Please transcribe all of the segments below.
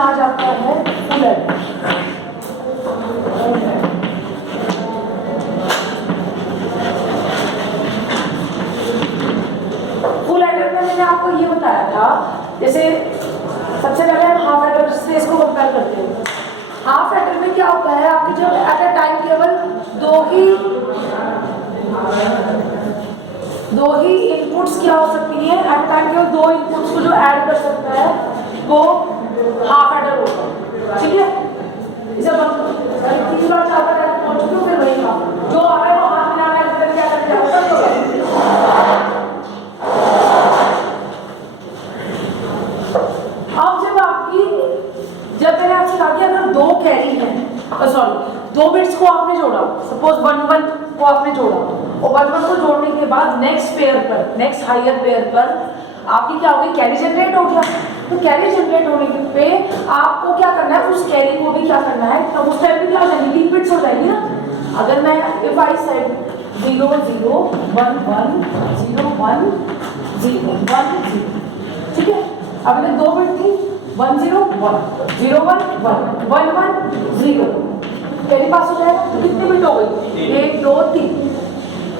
आ जाता है full adder. Full adder में मैंने आपको ये बताया था, जैसे सबसे पहले हम हाफ एडर से इसको कंपेयर करते हैं। हाफ एडर में क्या होता है, आपके जब एट अ टाइम केवल दो ही इनपुट्स क्या हो सकती है, एट टाइम केवल दो इनपुट्स को जो ऐड कर सकता है वो हाफ एडर होगा, ठीक है। इसे तीन बार चार बार पहुंच चुके, फिर वही काम जो आ रहा है वो हाथ में आ रहा है, फिर क्या करते हैं। अब जब मैंने आपसे कहा कि अगर दो कैरी है, सॉरी दो बिट्स को आपने जोड़ा, सपोज 1 1 को आपने जोड़ा, और 1 1 को जोड़ने के बाद नेक्स्ट पेयर पर, नेक्स्ट हायर पेयर पर आपकी क्या होगी, कैरी जनरेट हो गया। तो कैरी जनरेट होने के पे आपको क्या करना है, उस कैरी को भी क्या करना है, तब उस टाइम पे क्या हो जाएगी, 3 बिट्स हो जाएगी ना। अगर मैं इफ आई सेड 0 0 1 1 0 1 0 1 0, ठीक है। अब इधर 2 बिट थी, 1 0 1 0 1 1 1 1 0, कैरी पास हो जाएगा। तो कितनी बिट हो गई, 1 2 3,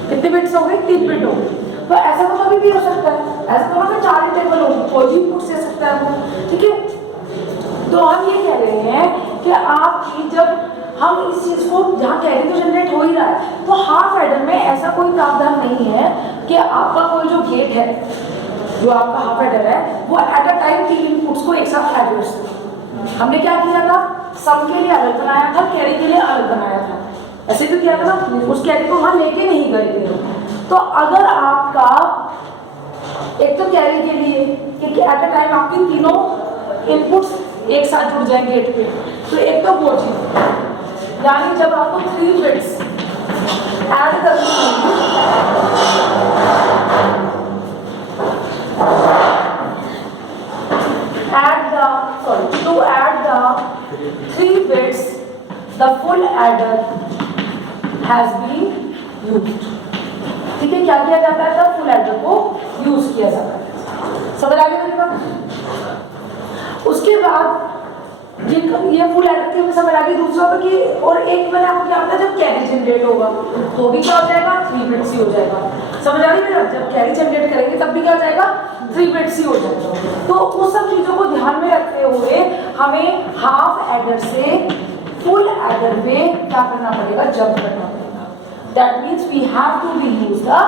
कितने बिट्स हो गए, 3 बिट हो गई। तो ऐसा तो कभी भी हो सकता है, ऐसा तो ना 4 टेबल होगी, कोई भी इनपुट से सकता है वो, ठीक है। तो हम ये कह रहे हैं कि आपकी जब हम इस चीज को, जहाँ कैरी तो जनरेट हो ही रहा है, तो हाफ एडर में ऐसा कोई प्रावधान नहीं है कि आपका कोई जो गेट है, जो आपका हाफ एडर है, वो एट अ टाइम 3 इनपुट्स को एक साथ ऐड कर सकते। हमने क्या किया था, सम के लिए अलग बनाया था, कैरी के लिए अलग बनाया था, ऐसे तो किया था ना, उस कैरी को वहां लेके नहीं गए थे। तो अगर आपका एक तो कैरी के लिए क्योंकि एट अ टाइम आपकी तीनों इनपुट्स एक साथ जुड़ जाए गेट पे, तो एक तो वो चीज, यानी जब आपको 3 बिट्स ऐड करनी to add the 3 bits, the full adder has been used, ठीक है। क्या किया जाता है, तब फुल एडर को यूज किया जाता है। समझ आ गया मेरी बात। उसके बाद ये फुल एडर की हमें समझ आ गई। दूसरा तो कि और एक मैंने आपको क्या बताया, जब कैरी जनरेट होगा तो भी क्या हो जाएगा, 3 बिट्स ही हो जाएगा। समझ आ रही मेरा, जब कैरी जनरेट करेंगे तब भी क्या हो जाएगा, 3 बिट्स ही हो जाएगा। तो उस सब चीजों को ध्यान में रखते हुए हमें हाफ एडर से फुल एडर में क्या करना पड़ेगा, जंप करना पड़ेगा। That means we have to be use the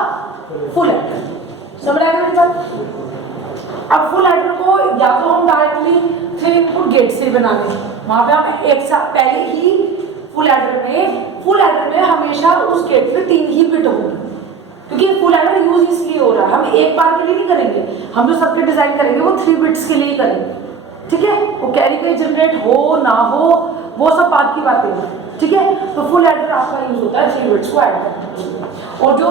full adder. समझ आ गया मेरी बात। अब फुल एडर को या तो हम डायरेक्टली 3 इनपुट गेट से बना लें, वहां पे हम एक साथ पहले ही फुल एडर में हमेशा उस गेट पे 3 ही बिट होंगे, क्योंकि फुल एडर यूज इसलिए हो रहा है, हम एक बार के लिए नहीं करेंगे, हम जो सर्किट डिजाइन करेंगे वो 3 बिट्स के लिए ही करेंगे, ठीक है। वो कैरी कहीं जनरेट हो ना हो वो सब बात की बातें हैं, ठीक है। तो फुल एडर आपका यूज होता है 3 बिट्स को ऐड करने। और जो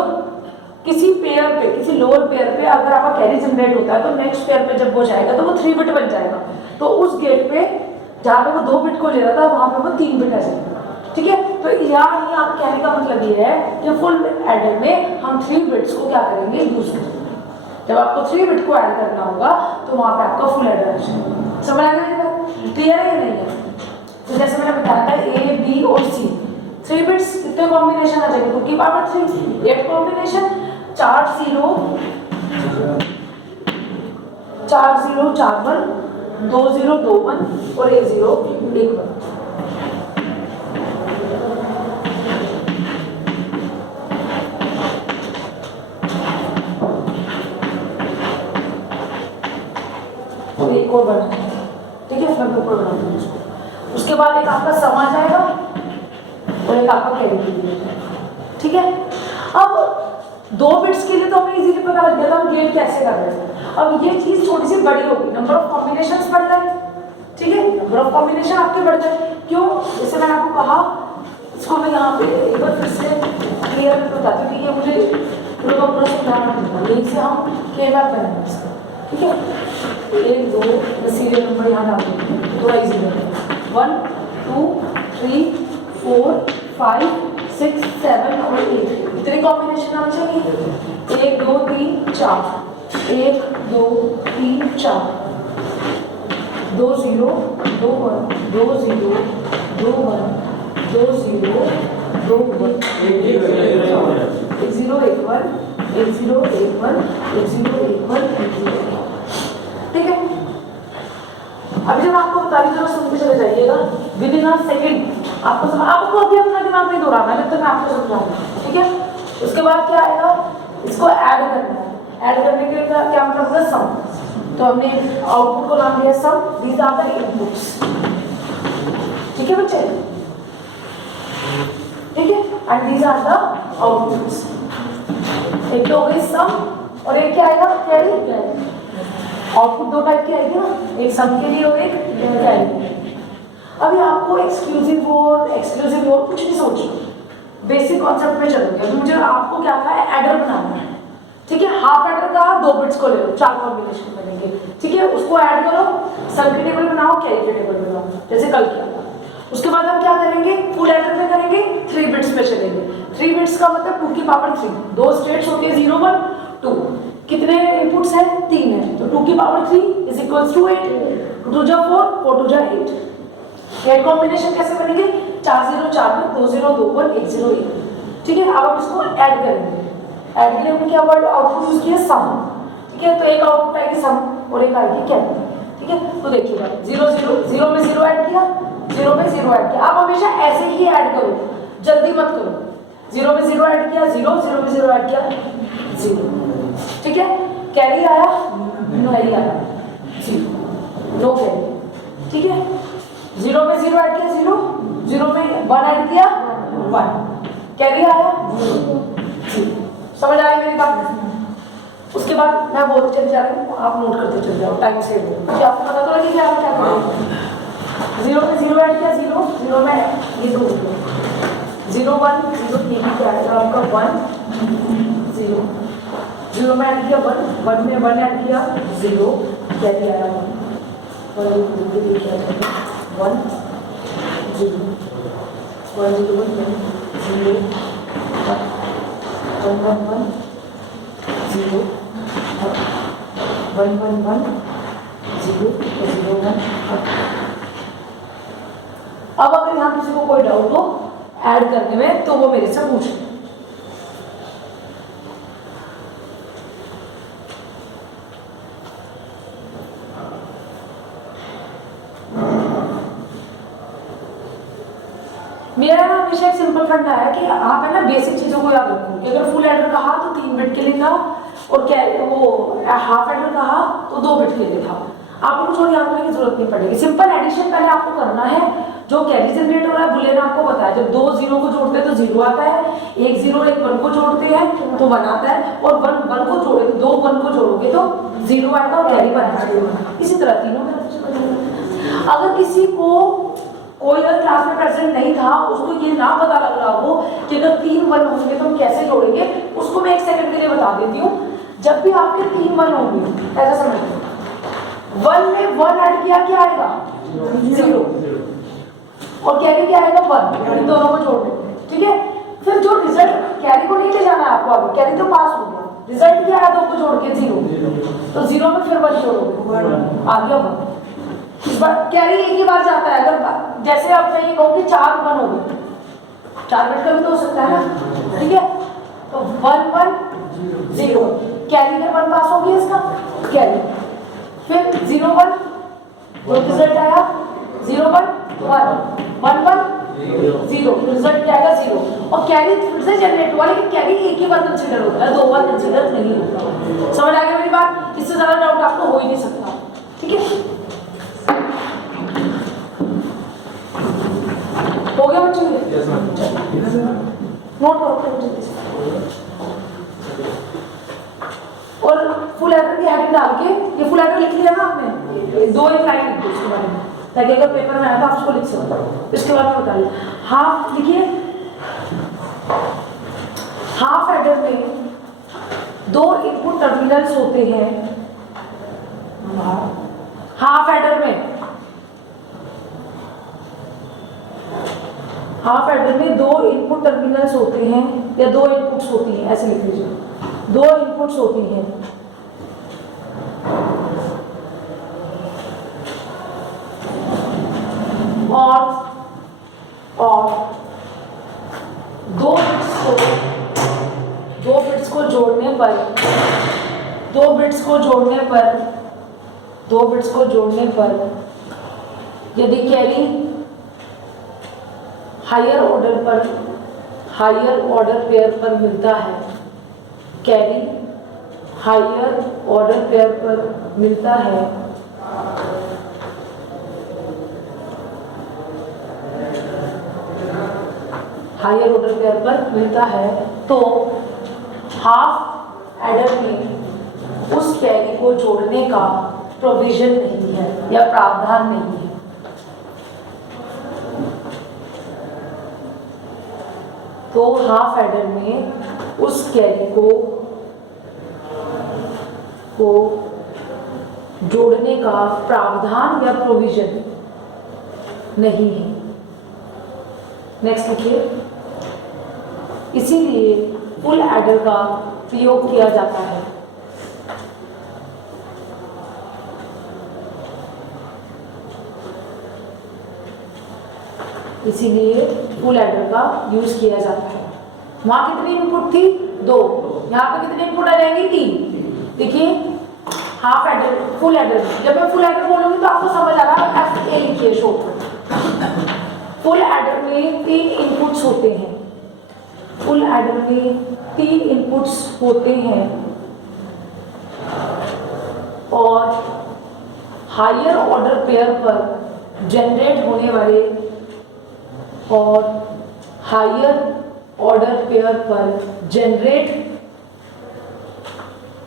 किसी पेयर पे, किसी लोअर पेयर पे अगर आपका कैरी जनरेट होता है तो नेक्स्ट पेयर पे जब वो जाएगा तो वो 3 बिट बन जाएगा, तो उस गेट पे जहाँ पे वो 2 बिट को ले रहा था वहां पे वो 3 बिट आ जाएगा, ठीक है। तो यहाँ आप कहने का मतलब ये है कि फुल एडर में हम 3 बिट्स को क्या करेंगे, यूज करेंगे। जब आपको 3 बिट को ऐड करना होगा तो वहां पे आपका फुल एडर आ जाएगा। समझ आ गया, क्लियर है या नहीं है। तो जैसे मैंने बताया था A, B और C 3 बिट्स कितने कॉम्बिनेशन आ जाएंगे, 2 की पावर 3 8 कॉम्बिनेशन, 4 0 4 0 4 1 2 0 2 1 और 1 0 1 1। और एक और बना, ठीक है, मैं ऊपर बना दूंगी उसको। उसके बाद एक आपका सम आ जाएगा और एक आपका कैरी जाएगा, ठीक है। अब 2 बिट्स के लिए तो हमें इजीली पता लग गया था हम गेट कैसे कर रहे हैं। अब ये चीज थोड़ी सी बड़ी होगी, नंबर ऑफ कॉम्बिनेशंस बढ़ जाए, ठीक है, नंबर ऑफ कॉम्बिनेशन आपके बढ़ जाए। क्यों, जैसे मैंने आपको कहा, इसको मैं यहाँ पे एक बार फिर से क्लियर कर बताती हूँ कि ये मुझे पूरा समझाना पड़ेगा। यहीं से हम K-मैप बनाएंगे इसका, ठीक है। 1 2 सीरियल नंबर यहाँ डाल देंगे, थोड़ा इजी रहेगा। 1 2 3 4 5 6 7 और 8 इतने कॉम्बिनेशन आने चाहिए। 1 2 3 4 1 2 3 4 2 0 2 1 2 0 2 1 2 0 2 1 1 0 1 1 1 0 1 1 1 0 1 1 1 0। ठीक है, अभी जब आपको बता रही हूँ सुन के चले जाइएगा विद इन अ सेकेंड। आपको अभी अपना दिमाग नहीं दौड़ाना है, जब तक मैं आपको समझाऊंगा। ठीक है, उसके बाद क्या आएगा, इसको ऐड करना है। ऐड करने के लिए क्या मतलब होगा, सम। तो हमने आउटपुट को नाम दिया sum, these are the inputs. ठीक है बच्चे, ठीक है, and these are the outputs. एक तो हो गई सम और एक क्या आएगा, कैरी। आउटपुट दो टाइप की आएगी ना, एक सम के लिए और एक कैरी। अभी आपको एक्सक्लूसिव और कुछ नहीं सोचना, बेसिक कॉन्सेप्ट में चलोगे। अभी मुझे आपको क्या था, एडर बनाना है। ठीक है, हाफ एडर का 2 बिट्स को ले लो, 4 कॉम्बिनेशन बनेंगे। ठीक है, उसको ऐड करो, सम की टेबल बनाओ, कैरी की टेबल बनाओ, जैसे कल किया था। उसके बाद हम क्या करेंगे, फुल एडर में करेंगे, 3 बिट्स पे चलेंगे। 3 बिट्स का मतलब 2 की पावर 3, 2 स्टेट्स होती है 0 1 2। कितने इनपुट्स हैं, 3 है, तो 2 की पावर 3 इज इक्वल्स टू 8। 2 2 जा 4, 4 2 जा 8। 8 कॉम्बिनेशन कैसे बनेंगे, 4 0 4 2 0 2 1 1 0 1। ठीक है, अब हम इसको ऐड करेंगे। ऐड के लिए हमने क्या वर्ड आउटपुट यूज किया, सम। ठीक है, तो एक आउटपुट आएगी सम और एक आएगी कैरी। ठीक है, तो देखिएगा 0 0 0 में 0 ऐड किया, 0 में 0 ऐड किया। आप हमेशा ऐसे ही ऐड करो, जल्दी मत करो। 0 में 0 ऐड किया 0, 0 में 0 ऐड किया 0। ठीक है, कैरी आया, नहीं आया 0, नो कैरी। ठीक है, 0 में 0 ऐड किया 0, 0 में 1 ऐड किया 1, कैरी आया 0। समझ आई मेरी बात? उसके बाद मैं बोलते चले जा रही हूँ, आप नोट करते चले जाओ, टाइम सेव हो, क्योंकि आपको पता तो लगे कि आप क्या करें। 0 में 0 ऐड किया 0, 0 में ये 2 0 1 0 3 क्या आएगा आपका 1 0। 0 में ऐड किया 1, 1 में 1 ऐड किया 0, कैरी आया 1 1 0 1 0 1 0 1 0 1 1 1 0 1 1 1 0 0 1। अब अगर यहाँ किसी को कोई डाउट हो ऐड करने में तो वो मेरे से पूछ ले। मेरा ना हमेशा एक सिंपल फंडा है कि आप है ना बेसिक चीजों को याद रखो कि अगर फुल एडर कहा तो 3 बिट के लिए था और क्या वो हाफ एडर कहा तो 2 बिट के लिए था। आपको कुछ और याद करने की जरूरत नहीं पड़ेगी। सिंपल एडिशन पहले आपको करना है। जो कैरी जनरेट हो रहा है बुलियन आपको बताया, जब 2 0 को जोड़ते हैं तो 0 आता है, 1 0 1 1 को जोड़ते हैं तो 1 आता है, और 1 1 को जोड़े तो 2 1 को जोड़ोगे तो 0 आएगा और कैरी 1 आएगा। इसी तरह तीनों में अगर किसी को कोई अगर क्लास में प्रेजेंट नहीं था, उसको ये ना पता लग रहा हो कि अगर 3 1 होंगे तो हम कैसे जोड़ेंगे, उसको मैं 1 सेकंड के लिए बता देती हूँ। जब भी आपके 3 1 होंगे ऐसा समझिए, 1 में 1 ऐड किया क्या आएगा 0 और कैरी क्या आएगा 1, इन दोनों को जोड़ देंगे। ठीक है, फिर जो रिजल्ट कैरी को नहीं ले जाना है आपको, आगे कैरी तो पास हो गया, रिजल्ट क्या आया 2 को जोड़ के 0, तो 0 में फिर 1 जोड़ोगे आ गया 1। इस बार कैरी एक ही बार जाता है। अगर जैसे आप मैं ये कहूँ कि 4 1 हो गए, 4 बिट का भी तो हो सकता है ना। ठीक है, तो 1 1 0 कैरी में 1 पास हो गया इसका कैरी, फिर 0 1 जो रिजल्ट आया 0 1 1 1 1 0 रिजल्ट क्या आएगा 0, और कैरी फिर से जनरेट हुआ, लेकिन कैरी एक ही बार कंसीडर होता है, 2 बार कंसीडर नहीं होता। समझ आ गया मेरी बात? इससे ज्यादा डाउट आपको हो ही नहीं सकता। ठीक है, हो गया बच्चों? नोट करो और फुल एडर की हेडिंग डाल के, ये फुल एडर लिख लिया ना आपने, 2 एक लाइन लिख दो उसके बारे में, ताकि अगर पेपर में आया तो आप उसको लिख सकते हो। इसके बाद में बताइए हाफ लिखिए। हाफ एडर में 2 इनपुट टर्मिनल्स होते हैं। हाफ एडर में हाफ एडर में 2 इनपुट टर्मिनल्स होते हैं या 2 इनपुट्स होती हैं, ऐसे लिख लीजिए 2 इनपुट्स होती हैं। और दो बिट्स को जोड़ने पर यदि कैरी हायर ऑर्डर पेयर पर मिलता है, कैरी हायर ऑर्डर पेयर पर मिलता है, तो हाफ एडर में उस कैरी को जोड़ने का प्रोविजन नहीं है या प्रावधान नहीं है। तो हाफ एडर में उस कैरी को जोड़ने का प्रावधान या प्रोविजन नहीं है। नेक्स्ट लिखिए, इसीलिए फुल एडर का प्रयोग किया जाता है। इसीलिए फुल एडर का यूज किया जाता है। वहां कितनी इनपुट थी? 2। यहाँ पे कितनी इनपुट आ जाएंगी? 3। देखिए हाफ एडर, फुल एडर, जब मैं फुल एडर बोलूंगी तो आपको समझ आ रहा है, FA लिखिए शॉर्ट। फुल एडर में 3 इनपुट्स होते हैं। फुल एडर में 3 इनपुट्स होते हैं और हायर ऑर्डर पेयर पर जनरेट होने वाले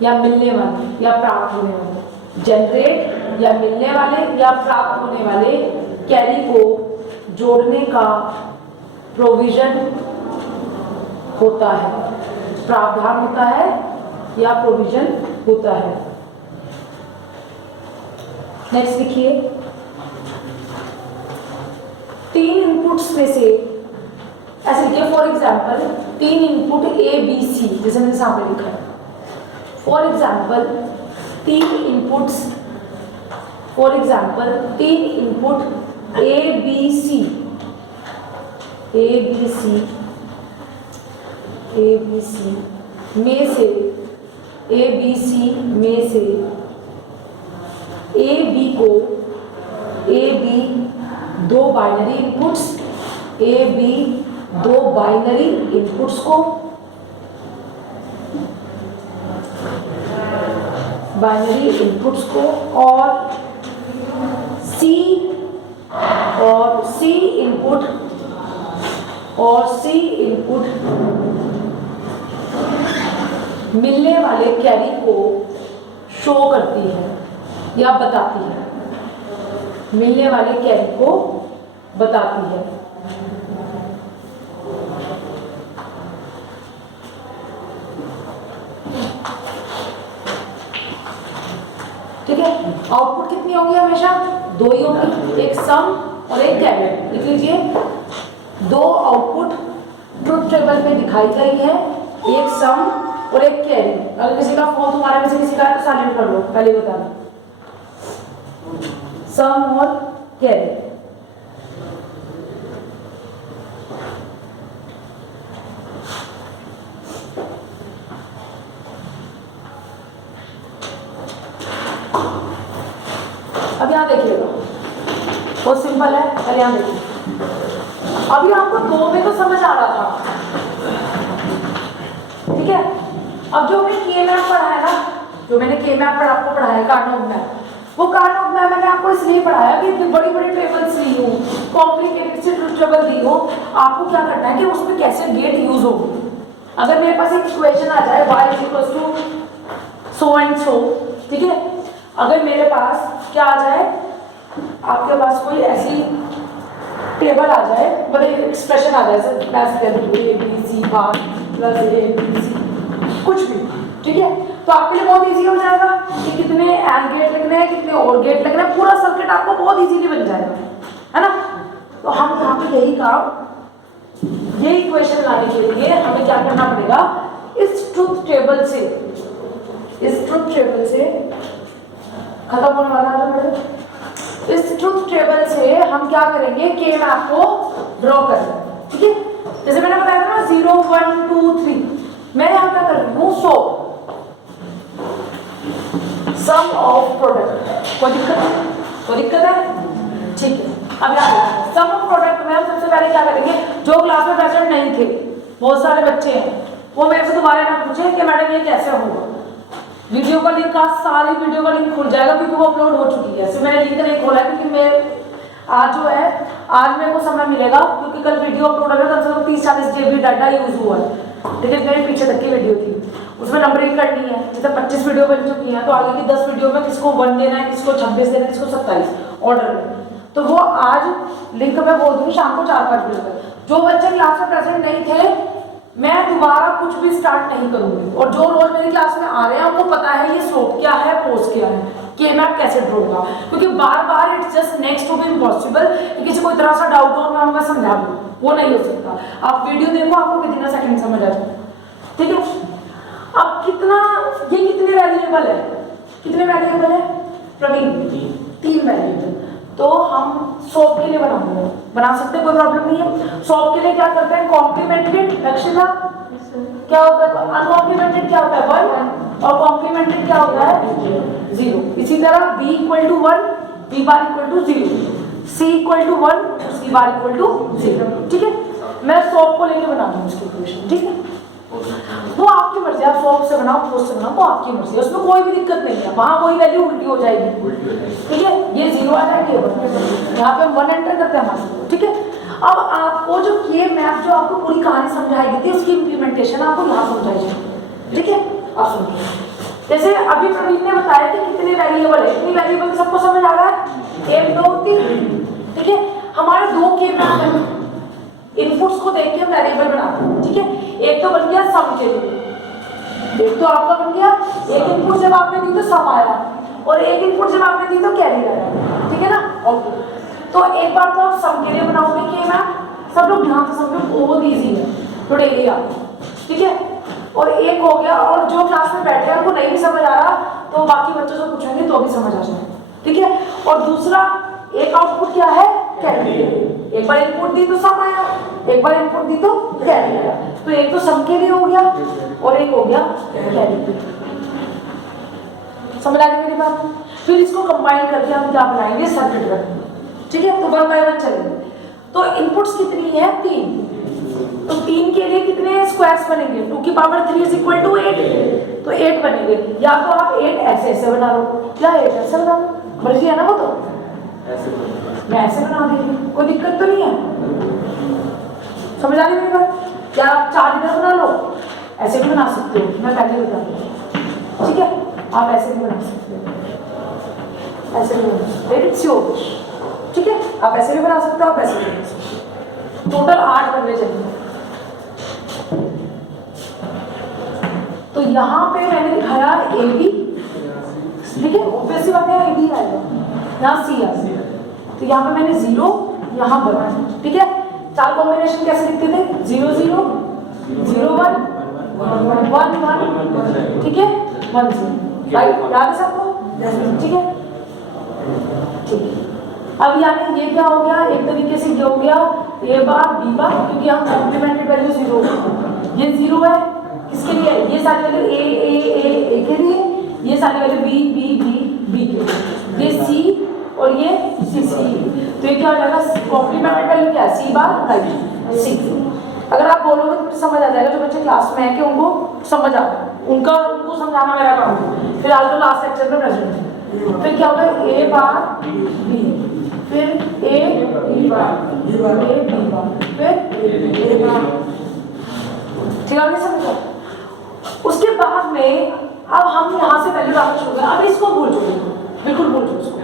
या मिलने वाले या प्राप्त होने वाले, जनरेट या मिलने वाले या प्राप्त होने वाले कैरी को जोड़ने का प्रोविजन होता है, प्रावधान होता है या प्रोविजन होता है। नेक्स्ट लिखिए, 3 इनपुट्स में से ऐसे लिखिए, फॉर एग्जाम्पल 3 इनपुट ABC, जैसे मैंने सामने लिखा है। फॉर एग्जाम्पल 3 इनपुट ABC में से दो बाइनरी इनपुट्स को और C इनपुट मिलने वाले कैरी को शो करती है या बताती है, मिलने वाले कैरी को बताती है। ठीक है, आउटपुट कितनी होगी? हमेशा 2 ही होगी, एक सम और एक कैरी। लिख लीजिए, 2 आउटपुट ट्रुथ टेबल में दिखाई गई है, एक सम और एक कैरी। अगर किसी का फोन तुम्हारे में से किसी का है तो साइलेंट कर लो, पहले बता दो। सम और कैरी। अब यहाँ देखिएगा, बहुत सिंपल है। पहले यहाँ देखिए, अभी आपको 2 में तो समझ आ रहा था, ठीक है। अब जो मैंने K-मैप पढ़ा है ना, जो मैंने K-मैप पर आपको पढ़ाया कार्नोग मैप, वो कार्नोग मैप मैंने आपको इसलिए पढ़ाया कि बड़ी बड़ी टेबल्स दी हो, कॉम्प्लिकेटेड से टेबल दी हो, आपको क्या करना है कि उसमें कैसे गेट यूज होगी। अगर मेरे पास एक इक्वेशन आ जाए y = so and so, ठीक है, अगर मेरे पास क्या आ जाए, आपके पास कोई ऐसी टेबल आ जाए, मतलब एक्सप्रेशन आ जाए, सर मैथ ABC बार प्लस ABC कुछ भी, ठीक है, तो आपके लिए बहुत इजी हो जाएगा कि कितने एंड गेट लिखने हैं, कितने और गेट लिखने हैं, पूरा सर्किट आपको बहुत इजीली बन जाएगा, है ना। तो हम यहाँ पे यही काम, ये इक्वेशन लाने के लिए हमें क्या करना पड़ेगा, इस ट्रुथ टेबल से खत्म होने वाला है। इस ट्रुथ टेबल से हम क्या करेंगे, K-मैप को ड्रॉ करना है, ठीक है। जैसे मैंने बताया था ना 0 1 2 3, मैं यहाँ क्या कर रही हूँ, सम ऑफ प्रोडक्ट। कोई दिक्कत है? कोई दिक्कत है? ठीक है। अब यार सम ऑफ प्रोडक्ट में हम सबसे पहले क्या करेंगे, जो क्लास में प्रेजेंट नहीं थे, बहुत सारे बच्चे हैं, वो मेरे से दोबारा ना पूछे कि मैडम ये कैसे होगा। वीडियो का लिंक, आज सारी वीडियो का लिंक खुल जाएगा क्योंकि वो अपलोड हो चुकी है। मैंने लिंक नहीं खोला क्योंकि मैं आज जो है, आज मेरे को समय मिलेगा क्योंकि कल वीडियो अपलोड हो रहा है, कम से कम 30-40 GB डाटा यूज हुआ है। लेकिन मेरे पीछे तक की वीडियो थी, उसमें नंबरिंग करनी है। जैसे 25 वीडियो बन चुकी है, तो आगे की 10 वीडियो में किसको 1 देना है, किसको 26 देना है, किसको 27 ऑर्डर में। तो वो आज लिंक मैं बोल दूँगी शाम को 4-5 बजे तक। जो बच्चे क्लास में प्रेजेंट नहीं थे, मैं दोबारा कुछ भी स्टार्ट नहीं करूंगी। और जो रोज मेरी क्लास में आ रहे हैं उनको पता है ये स्लोप क्या है, पोज क्या है, कि मैप कैसे ड्रॉ होगा, क्योंकि बार बार it's just next to be impossible कि किसी को इतना सा डाउट हो मैं समझा दूँ, वो नहीं हो सकता। आप वीडियो देखो, आपको कितना सेकंड समझ आ जाए, ठीक है। अब कितना, ये कितने वैल्यूएबल है, कितने वैल्यूएबल है प्रवीण? 3 वैल्यूएबल। तो हम सोप के लिए बना सकते हैं, कोई प्रॉब्लम नहीं है। सोप के लिए क्या करते हैं, कॉम्प्लीमेंटेड। रक्षिता क्या होता है, अनकॉम्प्लीमेंटेड क्या होता है 1 और कॉम्प्लीमेंटेड क्या होता है 0। इसी तरह b equal to 1, b bar equal to 0, c equal to 1, c bar equal to 0, ठीक है। मैं सोप को लेके बना दूँ उसकी इक्वेशन, ठीक है। वो आपकी मर्जी, आप सोप से बनाओ, पोस्ट से बनाओ, वो आपकी मर्जी है, उसमें कोई भी दिक्कत नहीं है। वहां कोई वैल्यू उल्टी हो जाएगी, ठीक है। ये 0 आ जाएगी, यहाँ पे हम 1 एंटर करते हैं, ठीक है। अब आपको जो ये मैप जो आपको पूरी कहानी समझाई गई थी, उसकी इम्प्लीमेंटेशन आपको यहाँ समझाई जाएगी, ठीक है। आप सुनिए, जैसे अभी प्रवीण ने बताया कि कितने वेरिएबल है, कितनी वेरिएबल सबको समझ आ रहा है, 1 2 3, ठीक है। हमारे 2 के मैप है, इनपुट्स को देख के हम वेरिएबल बनाते हैं, ठीक है। एक तो बन गया सम के लिए, एक तो आपका बन गया, एक इनपुट जब आपने दी तो सम आया, और एक इनपुट जब आपने दी तो कैरी आया, ठीक है ना। ओके, तो एक बार तो आप सम के लिए बनाओगे कि मैप, सब लोग ध्यान से समझो, बहुत ईजी है, थोड़े एरिया, ठीक है। और एक हो गया, और जो क्लास में बैठे हैं उनको नहीं भी समझ आ रहा तो बाकी बच्चों से पूछेंगे तो भी समझ आ जाए, ठीक है। और दूसरा, एक आउटपुट क्या है, कैरी। एक बार इनपुट दी तो सम आया, एक बार इनपुट दी तो कैरी आया, तो एक तो सम के लिए हो गया और एक हो गया कैरी। समझ आ गई मेरी बात? फिर इसको कंबाइन करके हम क्या बनाएंगे, सर्किट बनाएंगे, ठीक है। तो 1 बाय 1 चलेंगे। तो इनपुट्स कितनी है, 3, तो 3 के लिए कितने स्क्वायर्स बनेंगे, 2 की पावर 3 इज इक्वल टू 8, तो 8 बनेंगे। या तो आप 8 ऐसे ऐसे बना लो, या 8 ऐसे बना लो, मर्जी है ना, वो तो मैं ऐसे बना देंगे, कोई दिक्कत तो नहीं है। समझ आ रही मेरी बात? या आप 4 इधर बना लो, ऐसे भी बना सकते हो, मैं पहले बता दूँ, ठीक है। आप ऐसे भी बना सकते हो, ऐसे भी बना सकते हो, इट्स योर विश, ठीक है। आप ऐसे भी बना सकते हो, आप ऐसे भी बना सकते हो। टोटल 8 बनने चाहिए। तो यहाँ पे मैंने दिखाया AB, ठीक है, ऑब्वियसली बात है AB आएगा, यहाँ C आएगा, तो यहाँ पे मैंने 0 यहाँ बनाया, ठीक है। 4 कॉम्बिनेशन कैसे लिखते थे, 0 0 0 1 1 1, ठीक है, 1 0, राइट, याद है सबको, ठीक है, ठीक है। अब यानी ये क्या हो गया, एक तरीके से ये हो गया A बार B बार, क्योंकि हम कॉम्प्लीमेंटेड वैल्यू 0, ये 0 है, किसके लिए, ये सारी वैल्यू A के लिए, ये सारी वैल्यू B के लिए, ये C और ये C। तो ये क्या हो जाएगा, कॉम्प्लीमेंटेड वैल्यू क्या है, C बार, राइट, C। अगर आप बोलोगे तो समझ आ जाएगा, जो बच्चे क्लास में है कि उनको समझ आ रहा है, उनको समझाना मेरा काम है। फिलहाल तो लास्ट लेक्चर में प्रेजेंट है। फिर क्या होगा, A बार B, फिर A B बार, फिर A बार, ठीक है, समझो। उसके बाद में अब हम यहाँ से वैल्यू डालना शुरू करें। अब इसको भूल जाओ, बिल्कुल भूल जाओ इसको,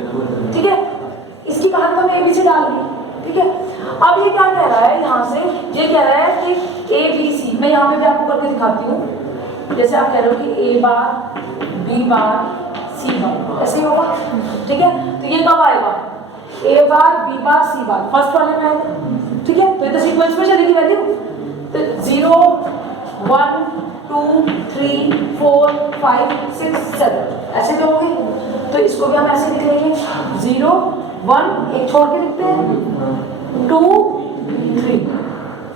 ठीक है। इसकी कहानी तो मैं ABC डाल दी, ठीक है। अब ये क्या कह रहा है, यहाँ से ये कह रहा है कि ABC, मैं यहाँ पे भी आपको करके दिखाती हूँ। जैसे आप कह रहे हो कि A bar B bar C बार, ऐसे ही होगा, ठीक है। तो ये कब आएगा, A bar B bar C bar, first वाले में आएगा, ठीक है। तो ये तो सीक्वेंस में चलेगी वैल्यू, तो 0 1 2 3 4 5 6 7 ऐसे तो होंगे। तो इसको भी हम ऐसे लिख लेंगे, 0 1 एक छोड़ के लिखते हैं, 2 3,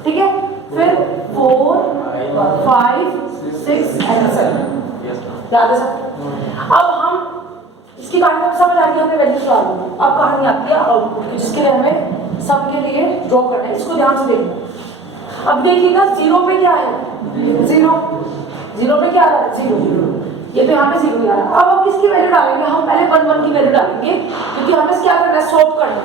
ठीक है। फिर 4, 5, 6 एंड 7, याद है सब। अब हम इसकी कहानी को समझ आ रही है, हमें वैल्यूज डाल दूँ। अब कहानी आती है आउटपुट की, जिसके लिए हमें सब के लिए ड्रॉ करना है। इसको ध्यान से देखना। अब देखिएगा 0 पे क्या है, 0 पे क्या आ रहा है, 0, ये तो यहाँ पे 0 आ रहा है। अब हम किसकी वैल्यू डालेंगे, हम पहले 1 1 की वैल्यू डालेंगे, क्योंकि हमें क्या करना है, स्वैप करना है।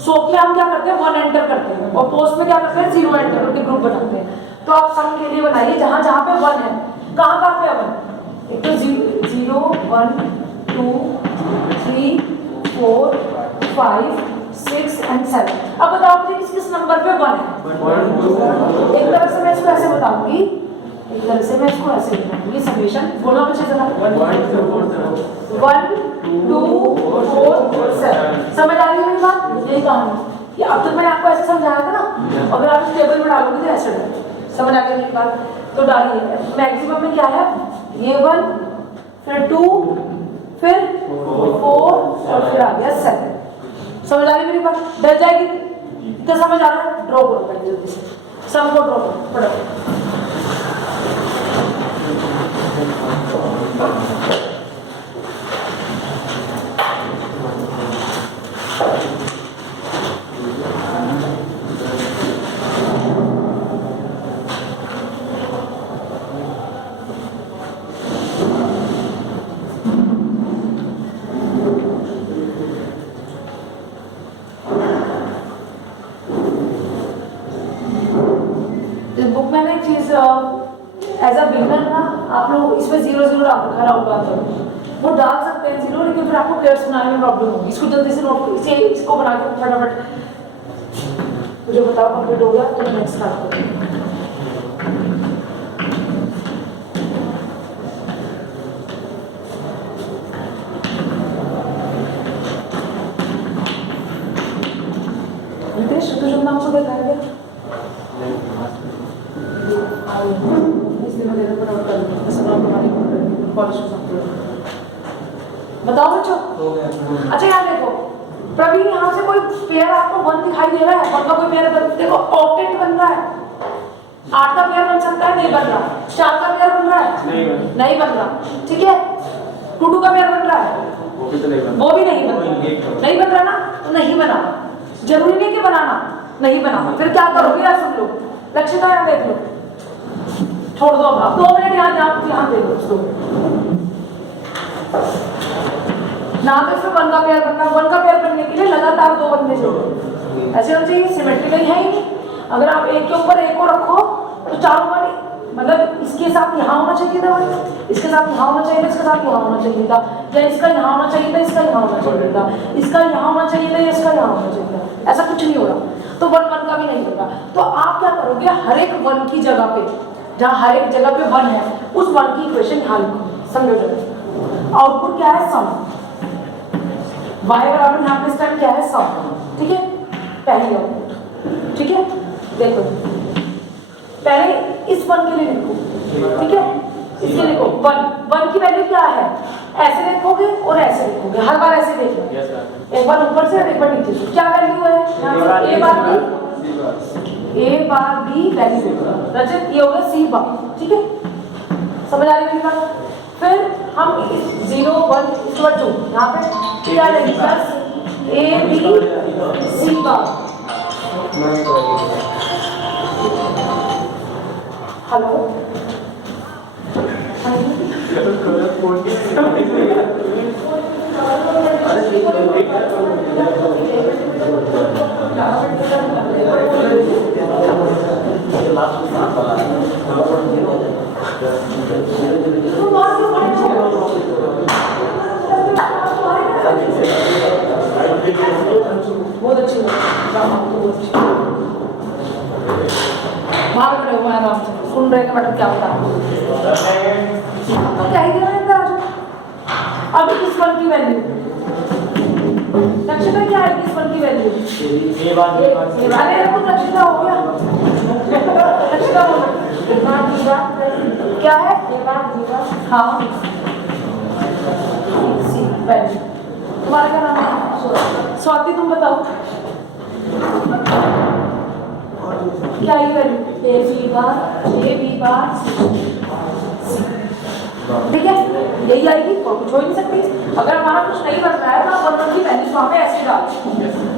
स्वैप में हम क्या करते हैं, 1 एंटर करते हैं, और पोस्ट में क्या करते हैं, 0 एंटर करके ग्रुप बनाते हैं। तो आप सम के लिए बनाइए जहाँ जहाँ पे 1 है, कहाँ पे है 1, एक तो 0 1 2 3 4 5 6 एंड 7। अब बताओ मुझे किस किस नंबर पे 1 है। एक तरफ से मैं इसको ऐसे बताऊंगी, एक तरफ से मैं इसको ऐसे बताऊंगी, समेशन बोलो मुझे जरा, 1 2 4 7। समझ आ रही है मेरी बात, यही कहानी। ये अब तक मैंने आपको ऐसे समझाया था ना, अगर आप इस टेबल में डालोगे तो ऐसे डालोगे। समझ आ गई मेरी बात, तो डालिए। मैक्सिमम में क्या है, ये 1, फिर 2, फिर 4 और फिर आ गया 7। समझ आ रही मेरी बात, डर जाएगी तो समझ आ रहा है, ड्रॉ करो पहले जल्दी से, सबको ड्रॉ करो फटाफट। एज अ बिगनर ना आप लोग इसमें 0 0 डाल रखा होगा, तो वो डाल सकते हैं 0, लेकिन फिर आपको पेयर्स बनाने में प्रॉब्लम होगी। इसको जल्दी से नोट, इसको बना के फटाफट मुझे बताओ, कंप्लीट हो गया तो नेक्स्ट स्टार्ट करो। नितेश तुझे नाम को देखा है क्या? बताओ बच्चों। अच्छा यहाँ देखो, प्रवीण यहाँ से कोई पेयर आपको 1 दिखाई दे रहा है, 1 का कोई पेयर देखो, ऑक्टेट बन रहा है, 8 का पेयर बन सकता है, नहीं बन रहा। 4 का पेयर बन रहा है, नहीं बन रहा, ठीक है। 2 2 का पेयर बन रहा है, वो भी नहीं बन रहा, नहीं बन रहा ना, तो नहीं बना। जरूरी नहीं कि बनाना, नहीं बना, फिर क्या करोगे यार सुन लो, लक्ष्य यहाँ देख लो, छोड़ दो अब 2 मिनट यहाँ दे दो ना। तो फिर 1 का पेयर बनना, 1 का पेयर बनने के लिए लगातार 2 बनने चाहिए, ऐसे होना चाहिए, सिमेट्रिकल है ही नहीं। अगर आप एक के ऊपर एक को रखो तो 4 वाली, मतलब इसके साथ यहाँ होना चाहिए था, इसके साथ यहाँ होना चाहिए था, इसके साथ यहाँ होना चाहिए था, या इसका यहाँ होना चाहिए था, इसका यहाँ होना चाहिए था, इसका यहाँ होना चाहिए था, इसका यहाँ होना चाहिए था, ऐसा कुछ नहीं हो रहा। तो 1 1 का भी नहीं होगा। तो आप क्या करोगे, हर एक 1 की जगह पे, जहाँ हर एक जगह पे 1 है, उस 1 की इक्वेशन हल करो। समझो जरा, आउटपुट क्या है, सम। y बराबर यहाँ पे स्टेप क्या है, सम, ठीक है, पहली आउटपुट, ठीक है। देखो पहले इस 1 के लिए लिखो, ठीक है, इसके लिखो 1 की वैल्यू क्या है, ऐसे लिखोगे और ऐसे लिखोगे, हर बार ऐसे देखना, एक बार ऊपर से और एक बार नीचे से। क्या वैल्यू है यहाँ पे, a बार b वैल्यू, रजत ये होगा c बार, ठीक है। समझ आ रही है मेरी बात। फिर हम 0 1 इसके बाद 2 यहाँ पे क्या लेंगे, plus a b c bar. Hello बहुत अच्छी भाग रहे हो आराम से, सुन रहे हैं मैडम क्या होता है, तो क्या ही देना है आज। अब इस 1 की वैल्यू, दक्षता क्या है, इस 1 की वैल्यू अरे तो दक्षता हो गया, दक्षता हो क्या है, हाँ वैल्यू। तुम्हारा क्या नाम है, स्वाति, तुम बताओ। क्या आएगी वैल्यू ए बी बार सी, ठीक है, यही आएगी और कुछ हो ही नहीं सकती। अगर हमारा कुछ नहीं बन रहा है तो आप वन की वैल्यूज वहाँ पे ऐसे डाल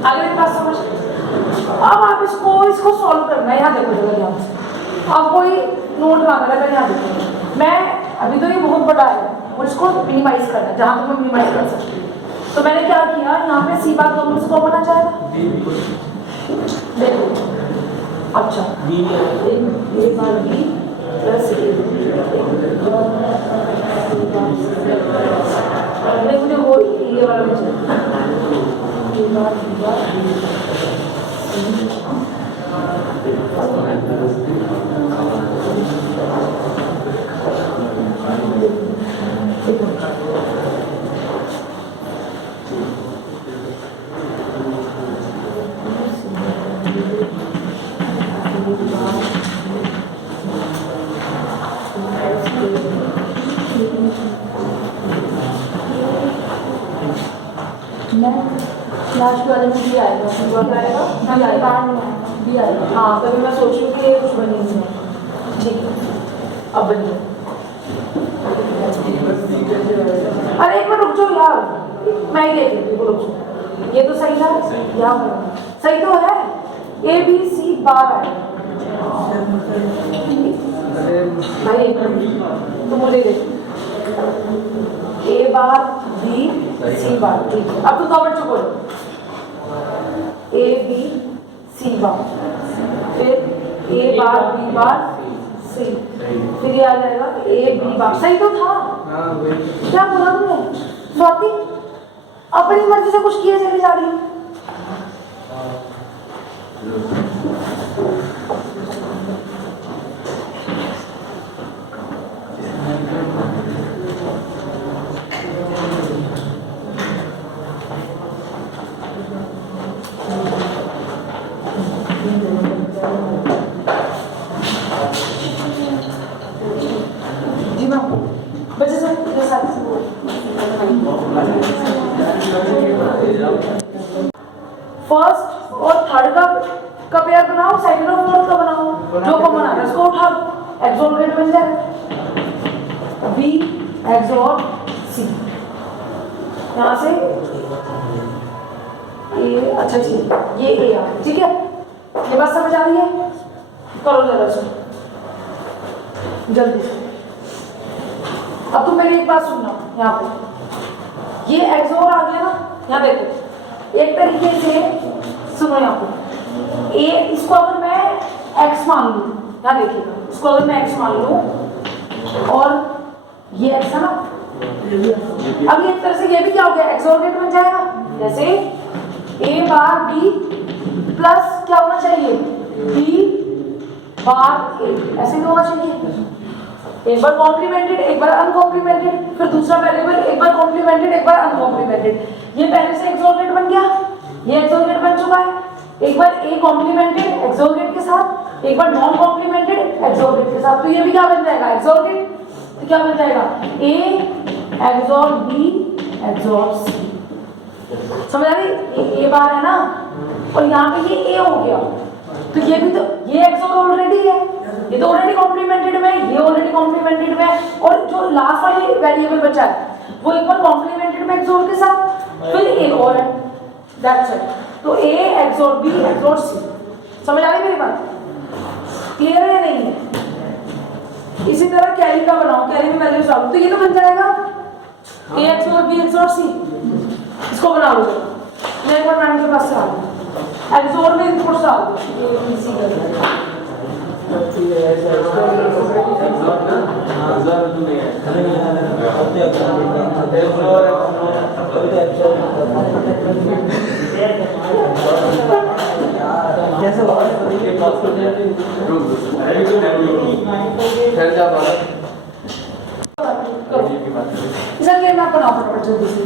आगे मेरी बात समझ। अब आप इसको सॉल्व करना है। यहाँ देखो जगह ध्यान से, अब कोई नोट मांग रहा है, यहाँ देखो मैं अभी तो ये बहुत बड़ा है और इसको मिनिमाइज करना है जहाँ तक मैं मिनिमाइज कर सकती हूँ। तो मैंने क्या किया, यहाँ पे सी बार दोनों से कॉमन आ जाएगा। देखो अच्छा ए बार बी प्लस मुझे वो ये वाला मुझे ए बार बी बार लास्ट वाले में भी आएगा, भी आएगा। हाँ तभी मैं सोच रही हूँ कि ये कुछ बनी नहीं है। ठीक है अब बनी। अरे एक मिनट रुक जाओ यार, मैं ही देख लेती हूँ, रुक जाओ। ये तो सही है, यहाँ सही तो है, ए बी सी बार आएगा। भाई एक मिनट तो मुझे देख, ए बार बी सी बार, ठीक है। अब तो दो बच्चों बोलो ए बी सी बार, फिर ए बार बी बार सी, फिर ये आ जाएगा ए बी बार। सही तो था, क्या बोला तुमने स्वाति? अपनी मर्जी से कुछ किए चले जा रही है। जी मैम बच्चे सब फर्स्ट और थर्ड का पेयर बनाओ, सेकंड और फोर्थ का बनाओ, जो कॉमन आ रहा है उसको उठा लो, एक्सोर ग्रेड बन जाएगा बी एक्सोर सी। यहाँ से ए, अच्छा ठीक ये ए आ, ठीक है, ये बात समझ आ रही है? करो जरा इसको जल्दी से। अब तुम मेरी एक बात सुनना, यहाँ पे ये एक्सोर आ गया ना, यहाँ देखो एक तरीके से सुनो, यहाँ पे ए इसको अगर मैं एक्स मान लूँ, यहाँ देखिएगा, इसको अगर मैं एक्स मान लूँ और ये एक्स है ना, अब ये एक तरह से ये भी क्या हो गया, एक्सोर गेट बन जाएगा। जैसे ए बार बी प्लस क्या होना चाहिए बी बार ए, ऐसे भी होना चाहिए। एक बार कॉम्प्लीमेंटेड एक बार अनकॉम्प्लीमेंटेड, फिर दूसरा वेरिएबल एक बार कॉम्प्लीमेंटेड एक बार अनकॉम्प्लीमेंटेड। ये पहले से एक्सोर गेट बन गया, ये एक्सोर गेट बन चुका है। एक बार ए कॉम्प्लीमेंटेड एक्सोर गेट के साथ, एक बार नॉन कॉम्प्लीमेंटेड एक्सोर गेट के साथ, तो ये भी क्या बन जाएगा एक्सोर गेट। तो क्या बन जाएगा ए एक्सोर बी एक्सोर सी। समझ आ रही? ए बार है ना और यहाँ पे ये ए हो गया, तो ये भी तो ये एक्सोर ऑलरेडी है, ये तो ऑलरेडी कॉम्प्लीमेंटेड में, ये ऑलरेडी कॉम्प्लीमेंटेड में, और जो लास्ट वाली वेरिएबल बचा है वो एक बार कॉम्प्लीमेंटेड में एक्सोर के साथ, फिर ए और है, दैट्स इट। तो ए एक्सोर बी एक्सोर सी। समझ आ रही मेरी बात? क्लियर है या नहीं है? इसी तरह कैरी का बनाओ, कैरी में वैल्यूज डालो, तो ये तो बन जाएगा ए एक्सोर बी एक्सोर सी। इसको बना लो, मैं एक बार मैम के पास से आ रही हूँ, एक्सोर में इनपुट डाल दो, ए बी सी कर कैसे इधर गेम आप बनाओ फटाफट जल्दी से।